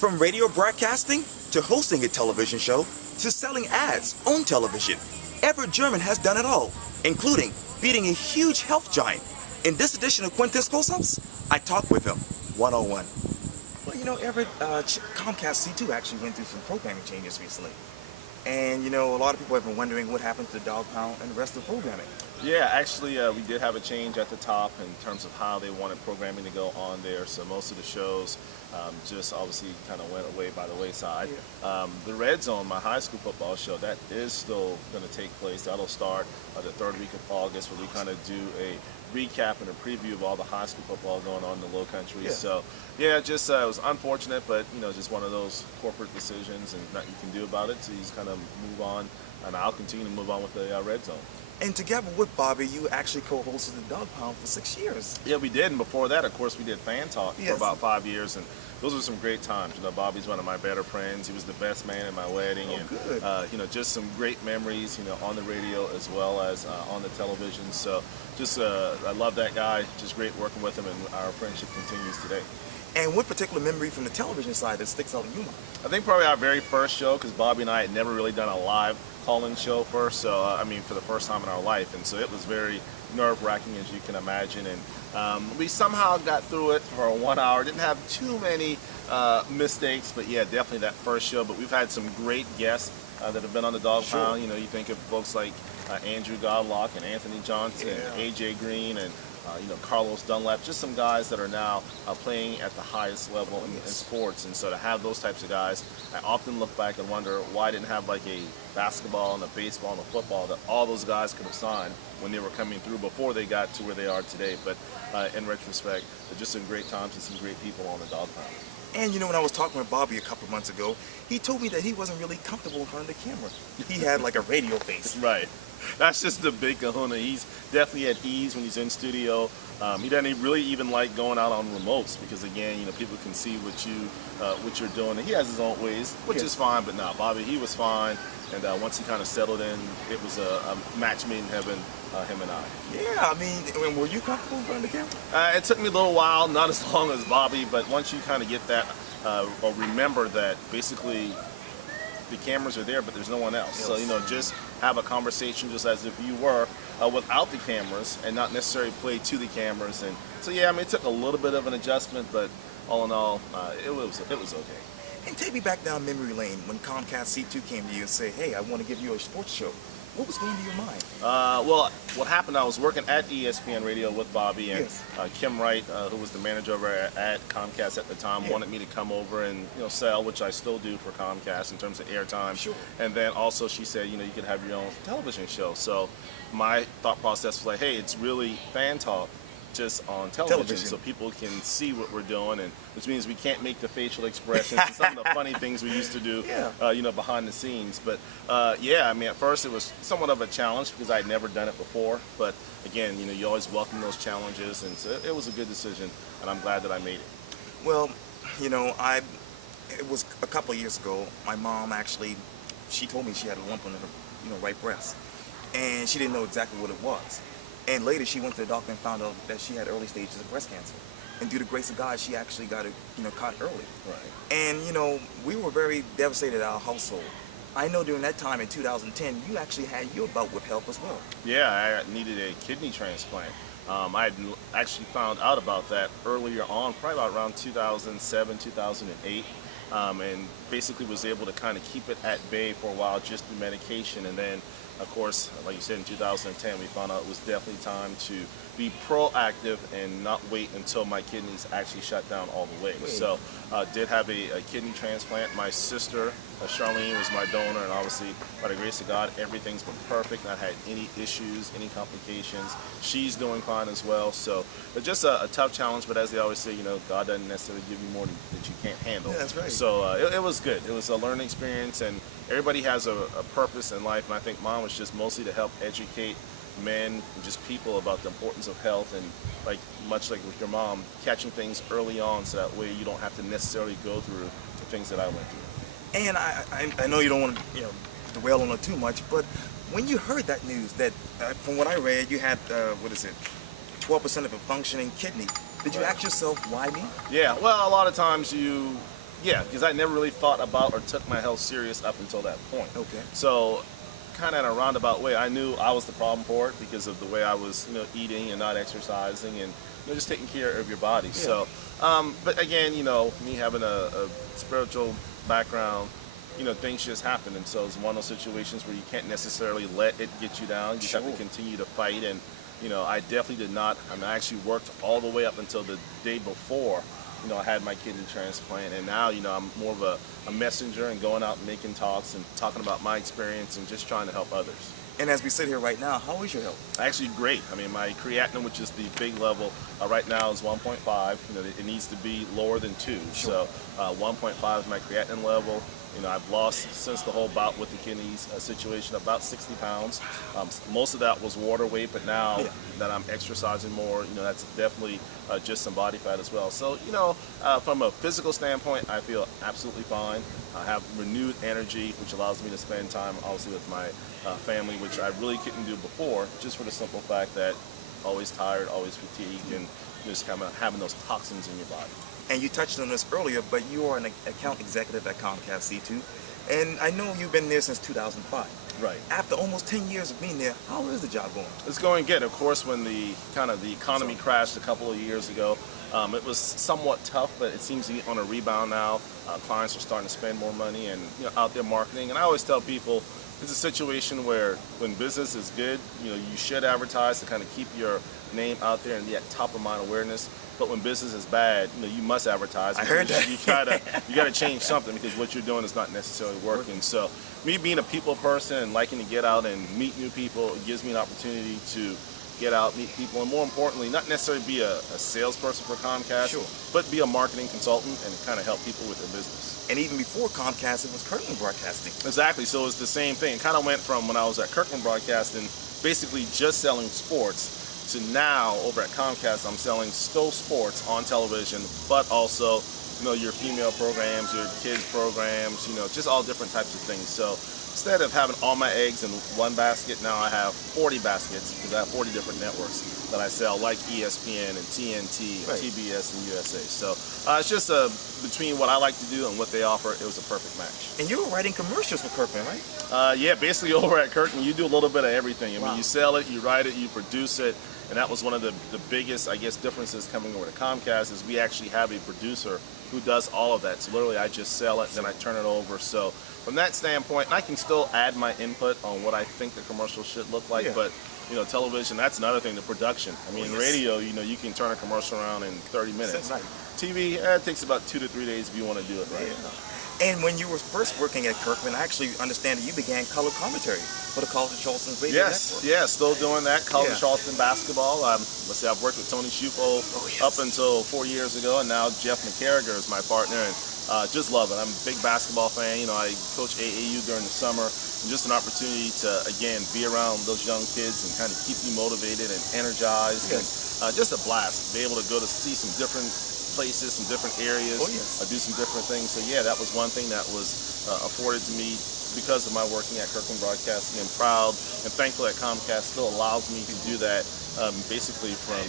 From radio broadcasting to hosting a television show to selling ads on television, Everett German has done it all, including beating a huge health giant. In this edition of Quintin's Close-Ups, I talk with him one-on-one. Well, you know, Everett, Comcast C2 actually went through some programming changes recently. And, you know, a lot of people have been wondering what happened to the Dog Pound and the rest of the programming. Yeah, actually, we did have a change at the top in terms of how they wanted programming to go on there. So most of the shows just obviously kind of went away by the wayside. Yeah. The Red Zone, my high school football show, that is still going to take place. That'll start the third week of August, where we kind of do a recap and a preview of all the high school football going on in the Low Country. Yeah. So, yeah, just it was unfortunate, but, you know, just one of those corporate decisions and nothing you can do about it. So you just kind of move on, and I'll continue to move on with the Red Zone. And together with Bobby, you actually co-hosted the Dog Pound for 6 years. Yeah, we did. And before that, of course, we did Fan Talk for about 5 years. And those were some great times. You know, Bobby's one of my better friends. He was the best man at my wedding. Oh, and, good. You know, just some great memories, you know, on the radio as well as on the television. So just, I love that guy. Just great working with him, and our friendship continues today. And what particular memory from the television side that sticks out in your mind? I think probably our very first show, because Bobby and I had never really done a live call-in show first, so I mean for the first time in our life, and so it was very nerve-wracking, as you can imagine, and we somehow got through it for 1 hour. Didn't have too many mistakes, but yeah, definitely that first show. But we've had some great guests that have been on the Dog Pound. You know, you think of folks like Andrew Godlock and Anthony Johnson, and AJ Green, and you know, Carlos Dunlap, just some guys that are now playing at the highest level in sports. And so to have those types of guys, I often look back and wonder why I didn't have like a basketball and a baseball and a football that all those guys could have signed when they were coming through before they got to where they are today. But in retrospect, just some great times and some great people on the Dog Pound. And you know, when I was talking with Bobby a couple of months ago, he told me that he wasn't really comfortable in front of the camera. He had like a radio face. Right. That's just the big kahuna. He's definitely at ease when he's in studio. He doesn't really even like going out on remotes because, again, you know, people can see what you're doing. And he has his own ways, which is fine. But no, Bobby, he was fine. And once he kind of settled in, it was a match made in heaven, him and I. Yeah, I mean, were you comfortable in front of the camera? It took me a little while, not as long as Bobby, but once you kind of get that, or remember that basically the cameras are there, but there's no one else. Yes. So, you know, just have a conversation just as if you were without the cameras and not necessarily play to the cameras. And so, yeah, I mean, it took a little bit of an adjustment, but all in all, it was okay. And take me back down memory lane when Comcast C2 came to you and said, hey, I want to give you a sports show. What was going to your mind? Well, what happened, I was working at ESPN Radio with Bobby, and Kim Wright, who was the manager over at Comcast at the time, wanted me to come over and, you know, sell, which I still do for Comcast in terms of airtime. Sure. And then also she said, you know, you could have your own television show. So my thought process was like, hey, it's really Fan Talk, just on television, so people can see what we're doing, and which means we can't make the facial expressions and some of the funny things we used to do, you know, behind the scenes. But yeah, I mean, at first it was somewhat of a challenge because I'd never done it before. But again, you know, you always welcome those challenges, and so it was a good decision, and I'm glad that I made it. Well, you know, it was a couple of years ago. My mom actually, she told me she had a lump on her, you know, right breast, and she didn't know exactly what it was. And later she went to the doctor and found out that she had early stages of breast cancer. And through the grace of God, she actually got it, you know, caught early. Right. And, you know, we were very devastated at our household. I know during that time in 2010, you actually had your bout with health as well. Yeah, I needed a kidney transplant. I had actually found out about that earlier on, probably about around 2007, 2008. And basically was able to kind of keep it at bay for a while just through medication. And then, of course, like you said, in 2010, we found out it was definitely time to be proactive and not wait until my kidneys actually shut down all the way. So did have a kidney transplant. My sister, Charlene, was my donor, and obviously, by the grace of God, everything's been perfect. Not had any issues, any complications. She's doing fine as well. So it's just a tough challenge, but as they always say, you know, God doesn't necessarily give you more that you can't handle. Yeah, that's right. So it was good. It was a learning experience, and everybody has a purpose in life, and I think mine was just mostly to help educate men and just people about the importance of health, and like much like with your mom, catching things early on so that way you don't have to necessarily go through the things that I went through. And I know you don't want to, you know, dwell on it too much, but when you heard that news that from what I read you had 12% of a functioning kidney, did you ask yourself why me? Yeah, well, a lot of times Yeah, because I never really thought about or took my health serious up until that point. Okay. So, kind of in a roundabout way, I knew I was the problem for it because of the way I was, eating and not exercising and just taking care of your body. Yeah. So, but again, me having a spiritual background, things just happen, and so it's one of those situations where you can't necessarily let it get you down. You just have to continue to fight, and I definitely did not. I mean, I actually worked all the way up until the day before. I had my kidney transplant, and now, I'm more of a messenger and going out and making talks and talking about my experience and just trying to help others. And as we sit here right now, how is your health? Actually, great. I mean, my creatinine, which is the big level, right now is 1.5. It needs to be lower than 2. Sure. So 1.5 is my creatinine level. I've lost, since the whole bout with the kidneys situation, about 60 pounds. Most of that was water weight, but now that I'm exercising more, that's definitely just some body fat as well. So, from a physical standpoint, I feel absolutely fine. I have renewed energy, which allows me to spend time, obviously, with my family, which I really couldn't do before, just for the simple fact that always tired, always fatigued, and just kind of having those toxins in your body. And you touched on this earlier, but you are an account executive at Comcast C2, and I know you've been there since 2005. Right. After almost 10 years of being there, how is the job going? It's going good. Of course, when the economy crashed a couple of years ago, it was somewhat tough, but it seems to be on a rebound now. Clients are starting to spend more money and out there marketing. And I always tell people, it's a situation where when business is good, you should advertise to kind of keep your name out there and be at top of mind awareness. But when business is bad, you must advertise. I heard that. You gotta change something because what you're doing is not necessarily working. So me being a people person and liking to get out and meet new people, it gives me an opportunity to get out, meet people, and more importantly, not necessarily be a salesperson for Comcast, but be a marketing consultant and kind of help people with their business. And even before Comcast, it was Kirkland Broadcasting. Exactly. So it's the same thing. It kind of went from when I was at Kirkland Broadcasting, basically just selling sports, to now over at Comcast, I'm selling still sports on television, but also, your female programs, your kids programs, just all different types of things. So instead of having all my eggs in one basket, now I have 40 baskets because I have 40 different networks that I sell, like ESPN and TNT, and TBS and USA. So it's just between what I like to do and what they offer, it was a perfect match. And you were writing commercials for Kirkland, right? Yeah, basically over at Kirkland, you do a little bit of everything. I mean, you sell it, you write it, you produce it. And that was one of the biggest, I guess, differences coming over to Comcast is we actually have a producer who does all of that. So literally I just sell it, then I turn it over. So from that standpoint, I can still add my input on what I think the commercial should look like. But, television, that's another thing, the production. I mean, radio, you can turn a commercial around in 30 minutes. TV, it takes about 2 to 3 days if you want to do it right. And when you were first working at Kirkland, I actually understand that you began color commentary for the College of Charleston radio network. Yes, still doing that. College of Charleston basketball. I've worked with Tony Shupo up until 4 years ago, and now Jeff McCarriger is my partner, and just love it. I'm a big basketball fan. I coach AAU during the summer, and just an opportunity to, again, be around those young kids and kind of keep you motivated and energized, and just a blast. Be able to go to see some different places, some different areas, do some different things. So yeah, that was one thing that was afforded to me because of my working at Kirkland Broadcasting, and proud and thankful that Comcast still allows me to do that basically from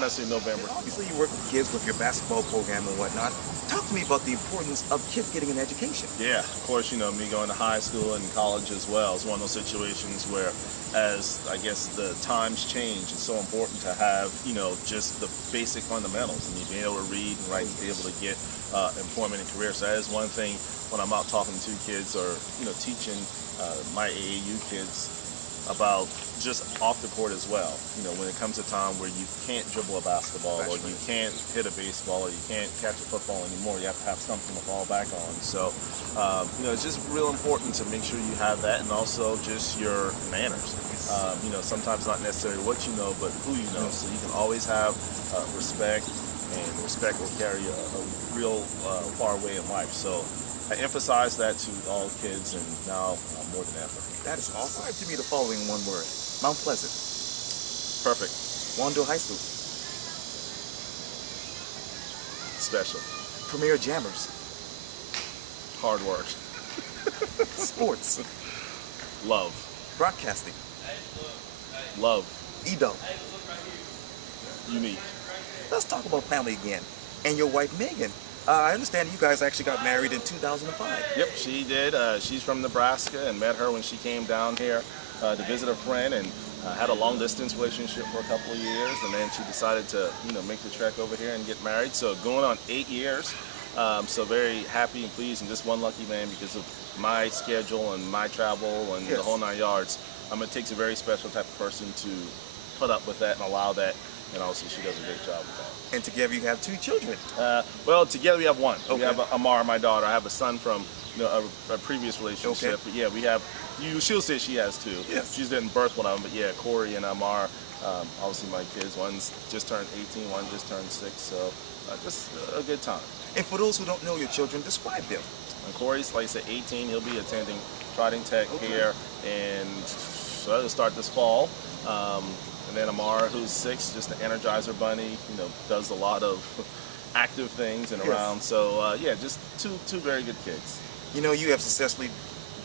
necessarily November. Obviously you work with kids with your basketball program and whatnot. Talk to me about the importance of kids getting an education. Yeah, of course, me going to high school and college as well is one of those situations where, as I guess the times change, it's so important to have, just the basic fundamentals, and being able to read and write and be able to get employment and career. So that is one thing when I'm out talking to kids or, teaching my AAU kids about just off the court as well. When it comes to time where you can't dribble a basketball or you can't hit a baseball or you can't catch a football anymore, you have to have something to fall back on. So, it's just real important to make sure you have that, and also just your manners. Sometimes not necessarily what you know, but who you know. So you can always have respect, and respect will carry a real far way in life. So I emphasize that to all kids, and now more than ever. That is awesome. Describe to me the following one word: Mount Pleasant. Perfect. Wando High School. Special. Premier Jammers. Hard work. Sports. Love. Broadcasting. Love. Edo. Unique. Let's talk about family again. And your wife, Megan. I understand you guys actually got married in 2005. Yep, she did. She's from Nebraska, and met her when she came down here to visit a friend, and had a long distance relationship for a couple of years, and then she decided to make the trek over here and get married. So going on 8 years. So very happy and pleased, and just one lucky man because of my schedule and my travel and the whole 9 yards. It takes a very special type of person to put up with that and allow that, and also she does a great job with that. And together you have 2 children. Well, together we have 1. Okay. We have Amar, my daughter. I have a son from a previous relationship. Okay. But yeah, we have. She'll say she has 2. Yes. She didn't birth one of them, but yeah, Corey and Amar. Obviously my kids. One's just turned 18, one just turned 6. So just a good time. And for those who don't know your children, describe them. And Corey's, like I said, 18. He'll be attending Trotting Tech here, and so it'll start this fall. And then Amar, who's 6, just an Energizer bunny, does a lot of active things and around. So yeah, just two very good kids. You have successfully,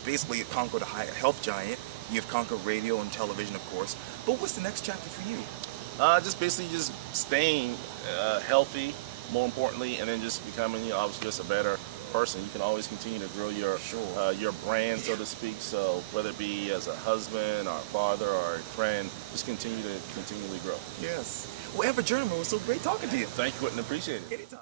basically conquered a health giant. You've conquered radio and television, of course. But what's the next chapter for you? Just basically just staying healthy, more importantly, and then just becoming obviously just a better person. You can always continue to grow your brand, so to speak. So whether it be as a husband or a father or a friend, just continually grow. Yes. Well, Everett German, it was so great talking to you. Thank you, Quintin. Appreciate it. Anytime.